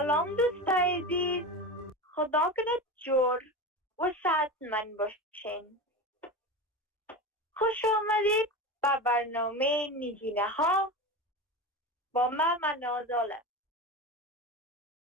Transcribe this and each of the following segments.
سلام دوستای عزیز، خدا کنه جور و صحتمند باشین. خوش آمدید به برنامه نگینه ها با من مهناز عالم.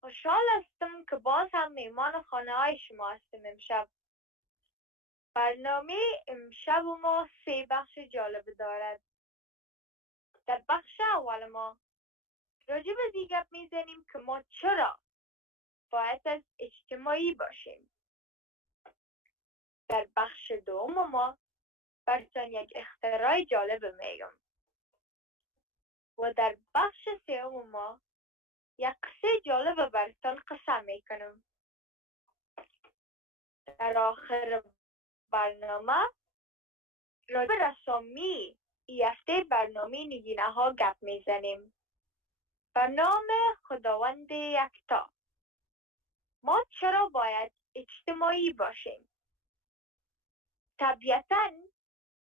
خوشحال هستم که باز هم میمان خانه های شما هستم امشب. برنامه امشب ما 3 بخش جالب دارد. در بخش اول ما راجع به دیگه میزنیم که ما چرا باید از اجتماعی باشیم. در بخش دوم ما براتون یک اختراع جالب میگم و در بخش سوم ما یک قصه جالب براتون قصه میکنم. در آخر برنامه راجع به رسامی این هفته برنامه نگینه ها گپ میزنیم. برنامه خداوند یکتا. ما چرا باید اجتماعی باشیم؟ طبیعتاً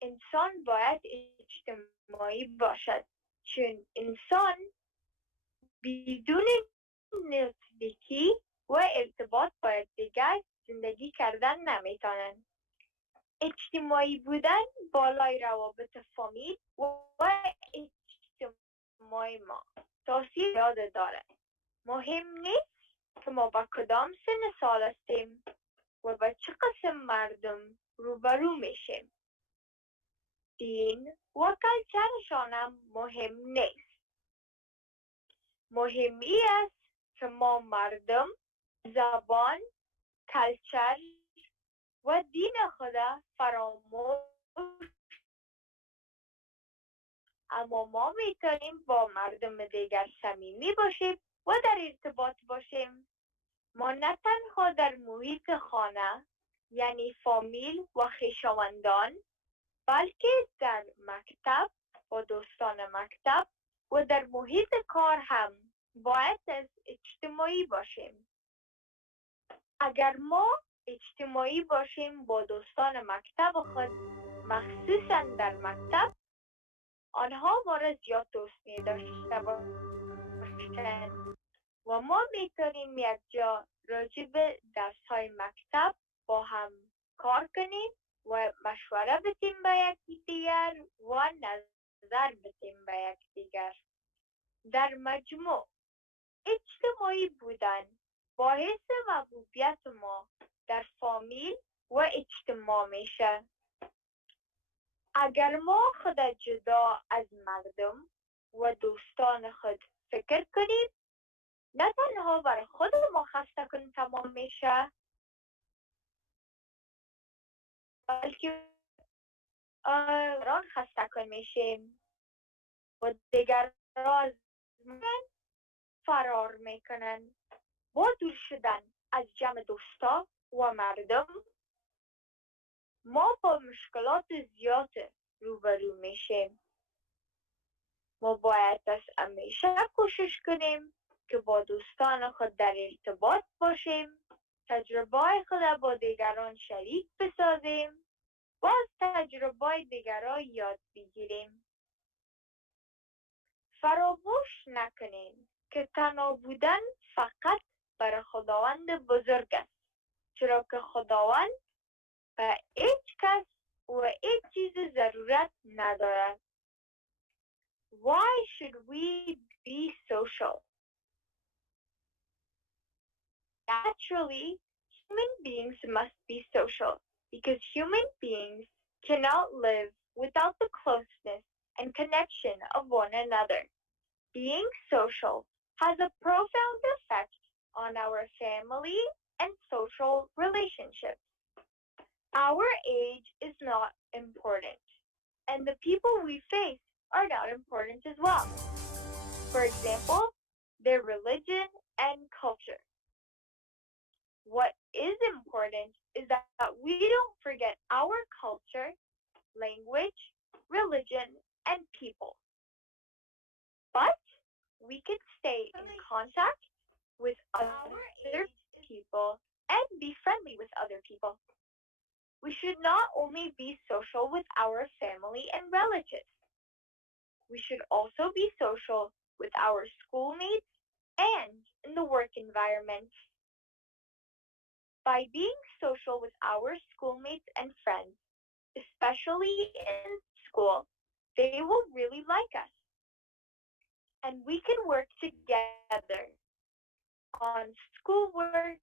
انسان باید اجتماعی باشد، چون انسان بدون نزدیکی و ارتباط با دیگر زندگی کردن نمیتونن. اجتماعی بودن بالای روابط فامیل و اجتماعی ما تاثیر زیاد دارد. مهم نیست که ما با کدام سن سال هستیم و با چه قسم مردم روبرو میشیم. دین و کلچرشان هم مهم نیست. مهم ای است که ما مردم زبان، کلچر و دین خدا فراموش، اما ما میتونیم با مردم دیگر صمیمی باشیم و در ارتباط باشیم. ما نه تنها در محیط خانه یعنی فامیل و خویشاوندان، بلکه در مکتب و دوستان مکتب و در محیط کار هم باید از اجتماعی باشیم. اگر ما اجتماعی باشیم با دوستان مکتب خود، مخصوصا در مکتب، آنها ما را زیاد دوست می داشته باشند و ما میتونیم یک جا راجع به درس های مکتب با هم کار کنیم و مشوره بدیم به یکدیگر و نظر بدیم به یکدیگر. در مجموع اجتماعی بودن باعث محبوبیت ما در فامیل و اجتماع میشه. اگر ما خود جدا از مردم و دوستان خود فکر کنیم، نه تنها برای خود ما خسته کن تمام میشه، بلکه دیگران خسته کن میشیم و دیگران از من فرار میکنن. با دور شدن از جمع دوستا و مردم ما با مشکلات زیاد روبرو میشیم. ما باید از همیشه کوشش کنیم که با دوستان خود در ارتباط باشیم، تجربه خود با دیگران شریک بسازیم و از تجربه دیگران یاد بگیریم. فراموش نکنیم که تنها بودن فقط برای خداوند بزرگ است، چرا که خداوند به هیچ کس و هیچ چیز ضرورت ندارد. Why should we be social? Naturally, human beings must be social because human beings cannot live without the closeness and connection of one another. Being social has a profound effect on our family and social relationships. Our age is not important, and the people we face are not important as well. For example, their religion and culture. What is important is that we don't forget our culture, language, religion, and people. But we can stay in contact with other people and be friendly with other people. We should not only be social with our family and relatives. We should also be social with our schoolmates and in the work environment. By being social with our schoolmates and friends, especially in school, they will really like us. And we can work together on schoolwork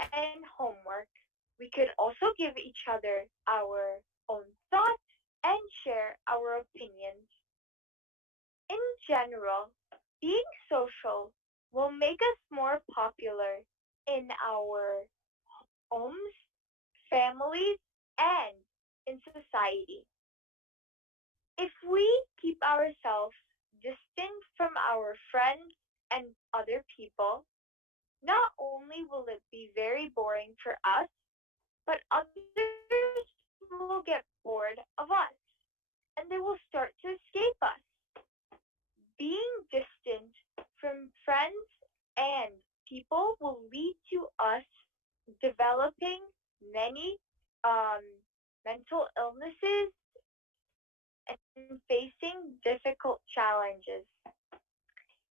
and homework. We could also give each other our own thoughts and share our opinions. In general, being social will make us more popular in our homes, families, and in society. If we keep ourselves distant from our friends and other people, not only will it be very boring for us, but others will get bored of us and they will start to escape us. Being distant from friends and people will lead to us developing many um, mental illnesses and facing difficult challenges.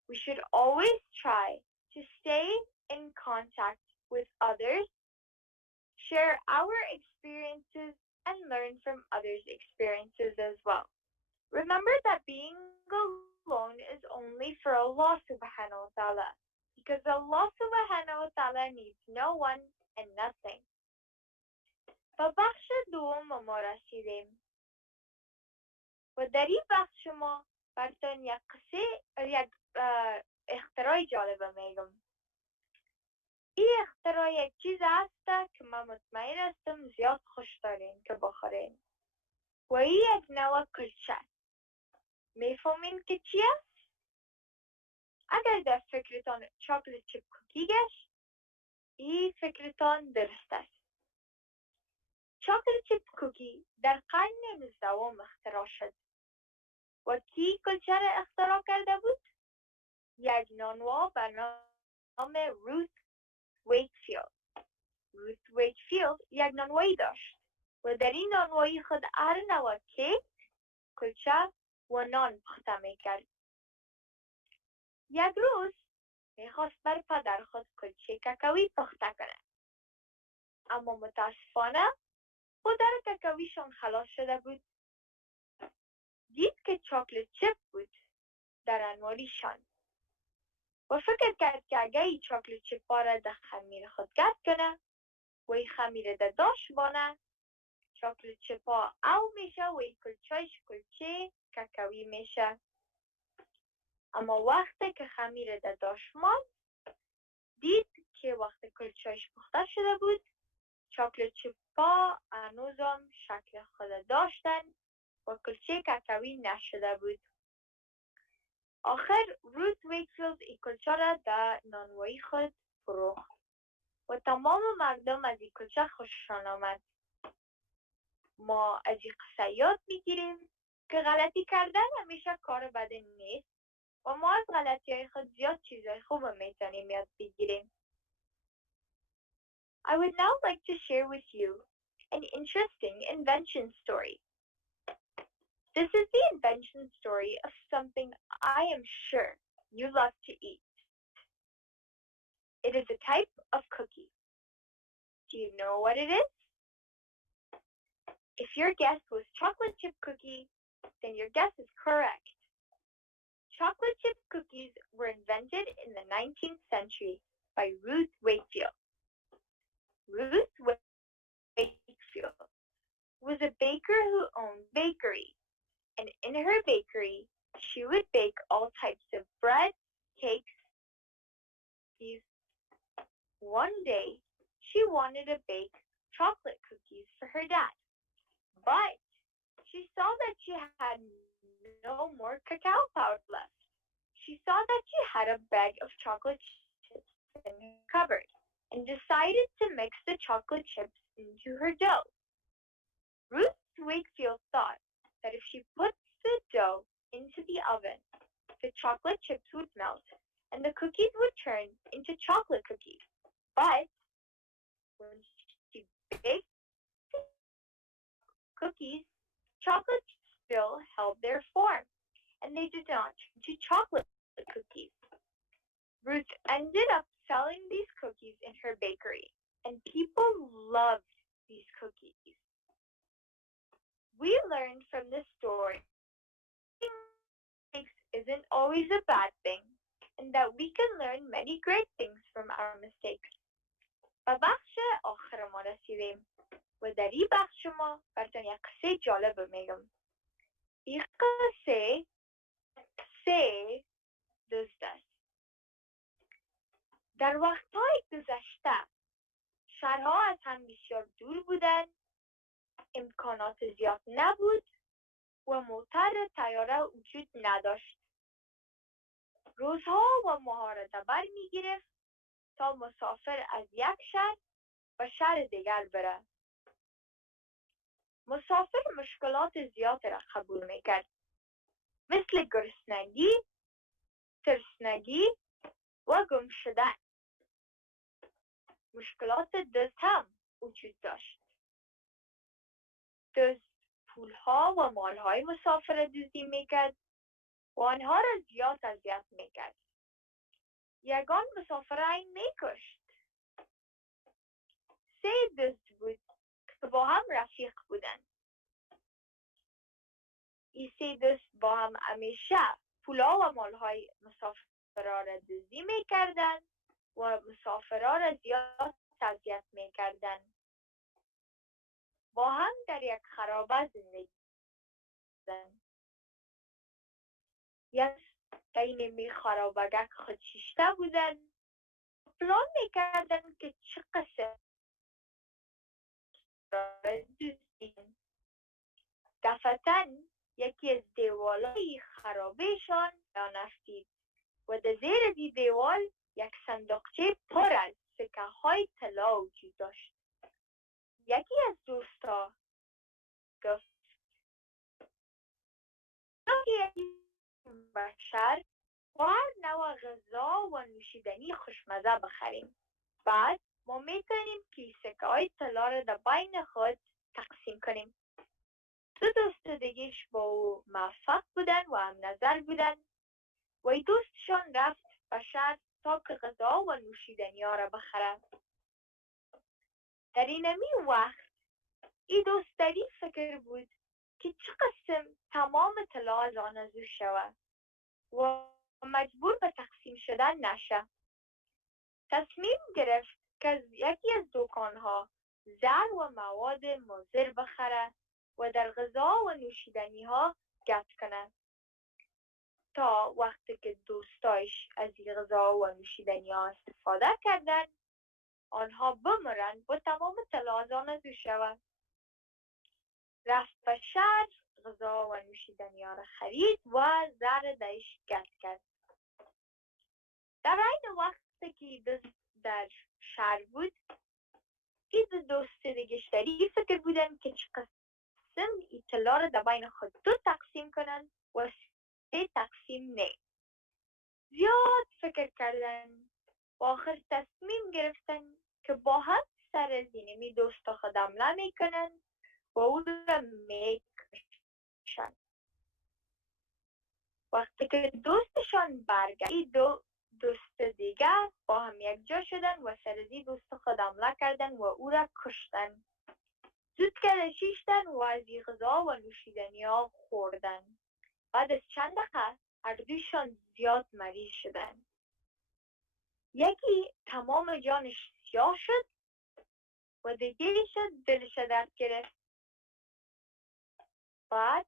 We should always try to stay in contact with others, share our experiences, and learn from others' experiences as well. Remember that being alone is only for Allah subhanahu wa ta'ala, because Allah subhanahu wa ta'ala needs no one and nothing. و بخش دوم ما رسیدیم و در این بخش ما براتون یک اختراع جالب میگم. این اختراع یک چیز هست که من مطمئن هستم زیاد خوش دارین که بخورین و این یک نوع کلچه. میفهمین که چی است؟ اگر در فکرتان چاکلت چیپ کوکی گشت، این فکرتان درست است. چاکلت چیپ کوکی در قرن 19 اختراع شد و کی کلچه را اختراع کرده بود؟ یک نانوا به نام روت ویکفیلد. روت ویکفیلد یک نانوایی داشت و در این نانوایی خود هر نوع کیک، کلچه و نان پخته میکرد. یک روز میخواست بر پدر خود کلچه کاکائویی پخته کند، اما متاسفانه پودر کاکائویشان خلاص شده بود. دید که چاکلت چپ بود در انواریشان و فکر کرد که اگه این چاکلت چپا را در خمیر خود گرد کنه و این خمیر در داش بانه، چاکلت چپا او میشه و این کلچهش کلچه کاکائویی میشه. اما وقتی که خمیر در داش ماند، دید که وقتی کلچهش پخته شده بود، چاکلت چپا هنوزم شکل خود داشتن و کلچه کاکائویی نشده بود. آخر روت ویکفیلد این کلچه را در نانوایی خود فروخت و تمام مردم از این کلچه خوششان آمد. ما از این قصه یاد میگیریم که غلطی کردن همیشه کار بدی نیست و ما از غلطی های خود زیاد چیزهای خوب میتونیم یاد بگیریم. I would now like to share with you an interesting invention story. This is the invention story of something I am sure you love to eat. It is a type of cookie. Do you know what it is? If your guess was chocolate chip cookie, then your guess is correct. Chocolate chip cookies were invented in the 19th century by Ruth Wakefield. Ruth Wakefield was a baker who owned a bakery, and in her bakery, she would bake all types of bread, cakes, cookies. One day, she wanted to bake chocolate cookies for her dad, but she saw that she had no more cacao powder left. She saw that she had a bag of chocolate chips in her cupboard and decided to mix the chocolate chips into her dough. Ruth Wakefield thought that if she put the dough into the oven, the chocolate chips would melt and the cookies would turn into chocolate cookies. But when she baked cookies, chocolate still held their form and they did not turn to chocolate cookies. Ruth ended up selling these cookies in her bakery, and people loved these cookies. We learned from this story mistakes isn't always a bad thing, and that we can learn many great things from our mistakes. به بخش آخر ما رسیدیم و در این بخش ما براتون یک قصه جالب میگم. این قصه دوست است. در وقتهای گذشته شهرها از هم بسیار دور بودند، امکانات زیاد نبود و موتر طیاره وجود نداشت. روزها و ماها را در بر می‌گرفت تا مسافر از یک شهر به شهر دیگر بره. مسافر مشکلات زیاد را قبول میکرد، مثل گرسنگی، ترسنگی و گم شدن. مشکلات دزد هم وجود داشت. دزد پولها و مالهای مسافر را دزدی میکرد و آنها را زیاد اذیت میکرد. یگان مسافر این میکشت. 3 دزد بود که با هم رفیق بودند. این 3 دوست با هم همیشه پولا و مالهای مسافرها را دزدی میکردند و مسافرها را زیاد اذیت میکردند. با هم در یک خرابه زندگی کردند. یک بین خرابگک خود شیشته بودند. پلان میکردند که چه قصه را دزدیم. دفعتاً یکی از دیوالای خرابهشان را افتید و در زیر دی دیوال یک صندوقچه پر از سکه‌های طلا وجود داشت. یکی از دوستا گفت بشر با هر نوع غذا و نوشیدنی خوشمزه بخریم. بعد ما میتونیم که سکه‌های طلا را در بین خود تقسیم کنیم. 2 دوست دیگه‌اش با او موافق بودن و هم نظر بودن و این دوستشان رفت به شهر تا که غذا و نوشیدنی ها را بخرد. در این وقت این دوست در این فکر بود که چه قسم تمام طلا از آن از او شود و مجبور به تقسیم شدن نشه. تصمیم گرفت که از یکی از دکانها زر و مواد مضر بخره و در غذا و نوشیدنی ها گت کنه تا وقتی که دوستایش از این غذا و نوشیدنی ها استفاده کردن آنها بمرن و تمام طلا از آن از او شود. رفت به شهر، غذا و نوشیدنی ها را خرید و زر درش گت کرد. در این وقتی که در شهر بود این دوست دیگه‌اش در این فکر بودن که چه قسم این طلا را در بین خود 2 تقسیم کنن و 3 تقسیم نه. زیاد فکر کردن و آخر تصمیم گرفتن که با هم سر از اینمی دوست خود حمله میکنن و او را میکشن. وقتی که دوستشان برگشت این 2 دوست دیگه با هم یک جا شدن و سر از این دوست خود حمله کردن و او را کشتن. زود کشیدن و از این غذا و نوشیدنی ها خوردن. بعد از چند دقیقه هر دویشان زیاد مریض شدن. یکی تمام جانش سیاه شد و دیگه‌اش دلش درد گرفت. بعد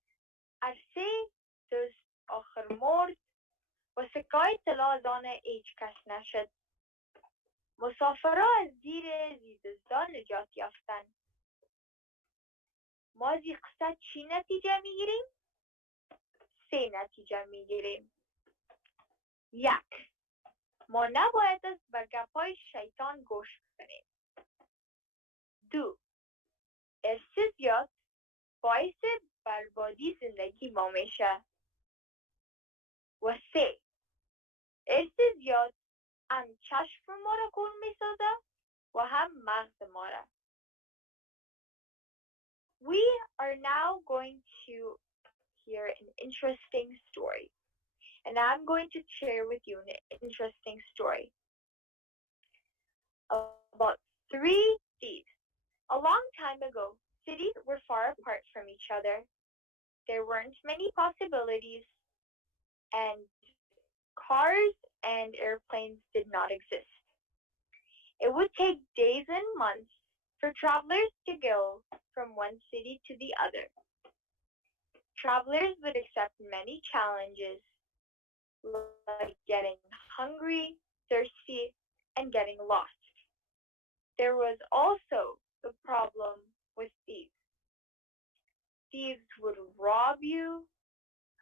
هر 3 دوست آخر مرد و سکه‌های طلا از آن هیچ کس نشد. مسافرها از زیر دزدان نجات یافتند. ما از این قصه چی نتیجه میگیریم؟ 3 نتیجه میگیریم. 1. ما نباید از به گپ‌های شیطان گوش کنیم. 2. ارث زیاد باعث بربادی زندگی ما میشه. و 3. ارث زیاد هم چشم ما را کور میسازه و هم مغز ما را. We are now going to hear an interesting story. and I'm going to share with you an interesting story about three thieves. A long time ago, cities were far apart from each other. There weren't many possibilities, and cars and airplanes did not exist. It would take days and months for travelers to go from one city to the other. Travelers would accept many challenges, like getting hungry, thirsty, and getting lost. There was also the problem with thieves. Thieves would rob you,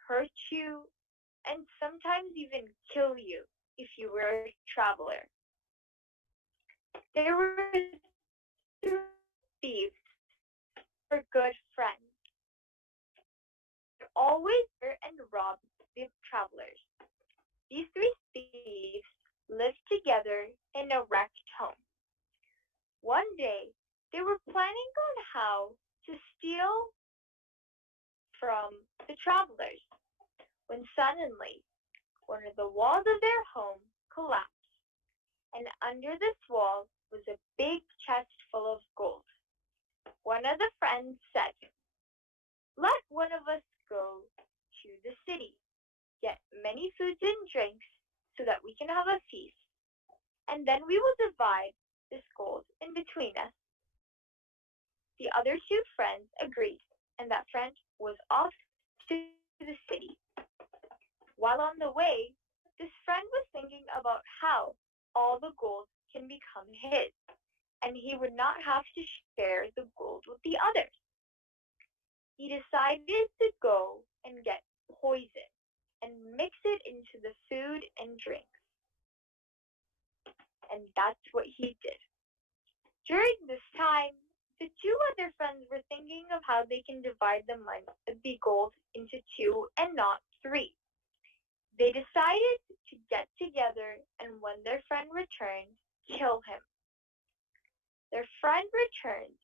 hurt you, and sometimes even kill you if you were a traveler. There were three thieves who were good friends. They would always murder and rob the travelers. These three thieves lived together in a wrecked home. One day, they were planning on how to steal from the travelers when suddenly one of the walls of their home collapsed, and under this wall was a big chest full of gold. One of the friends said, "Let one of us go to the city, get many foods and drinks so that we can have a feast, and then we will divide this gold in between us." The other two friends agreed, and that friend was off to the city. While on the way, this friend was thinking about how all the gold can become his, and he would not have to share the gold with the others. He decided to go and get poison and mix it into the food and drinks. And that's what he did. During this time, the two other friends were thinking of how they can divide the gold into two and not three. They decided to get together and when their friend returned, kill him. Their friend returned,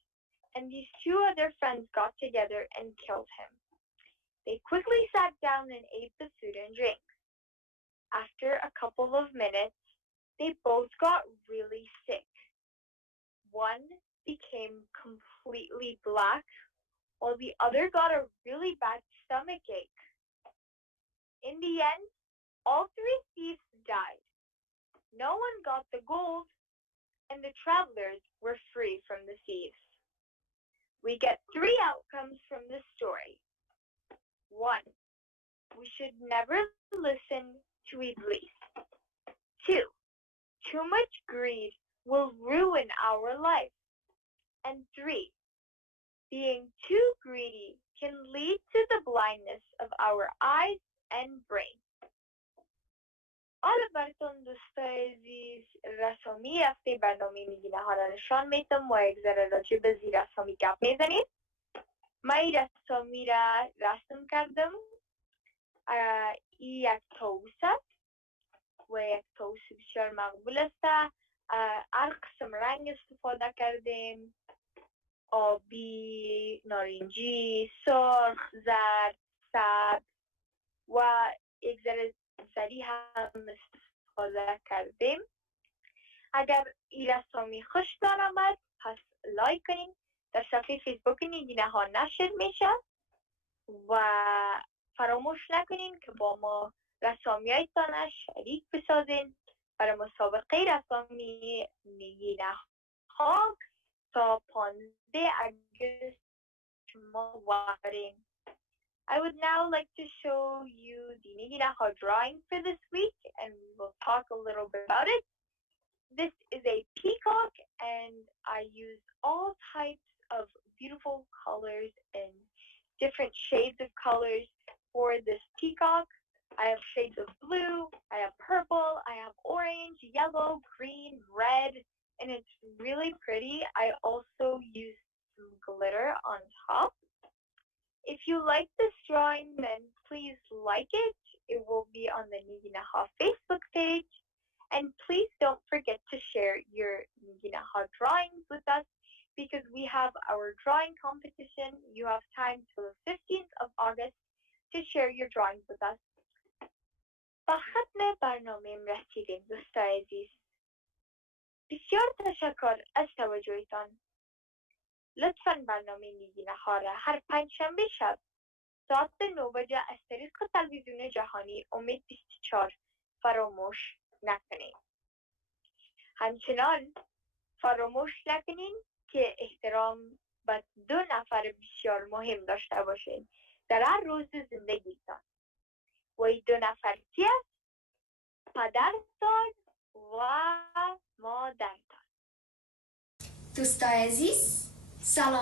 and these two other friends got together and killed him. They quickly sat down and ate the food and drink. After a couple of minutes, they both got really sick. One became completely black, while the other got a really bad stomach ache. In the end, all three thieves died. No one got the gold, and the travelers were free from the thieves. We get three outcomes from this story. 1. We should never listen to Iblis. 2. Too much greed will ruin our life. And 3. Being too greedy can lead to the blindness of our eyes and brain. حالا براتون دوستای عزیز رسامی هفته برنامه نگینه ها را نشان میدم و یک ذره راجع به زیر رسامی گپ میزنیم. من این رسامی را رسم کردم. این یک طاووس است و یک طاووس بسیار مقبول است. هر قسم رنگ استفاده کردیم: آبی، نارنجی، سرخ، زرد، سبز و یک ذره زری هم استفاده کردیم. اگر این رسامی خوش آمد پس لایک کنین. در صفحه فیسبوک نگینه ها نشر میشه و فراموش نکنین که با ما رسامی هایتان شریک بسازین برای مسابقه رسامی نگینه ها تا 15 اگست شما وارین. I would now like to show you the Niginaha drawing for this week, and we'll talk a little bit about it. This is a peacock, and I used all types of beautiful colors and different shades of colors for this peacock. I have shades of blue, I have purple, I have orange, yellow, green, red, and it's really pretty. I also used some glitter on top. If you like this drawing, then please like it. It will be on the Niginaha Facebook page. And please don't forget to share your Niginaha drawings with us because we have our drawing competition. You have time till the 15th of August to share your drawings with us. با ختم برنامه رسیدیم دوستای عزیز. بسیار تشکر از توجهتان. لطفاً برنامه نگینه ها را هر پنجشنبه شب ساعت 9 بجه از طریق تلویزیون جهانی امید 24 فراموش نکنید. همچنان فراموش نکنین که احترام به 2 نفر بسیار مهم داشته باشین در هر روز زندگیتان. و این 2 نفر کی است؟ پدرتان و مادرتان. دوستای عزیز سلام.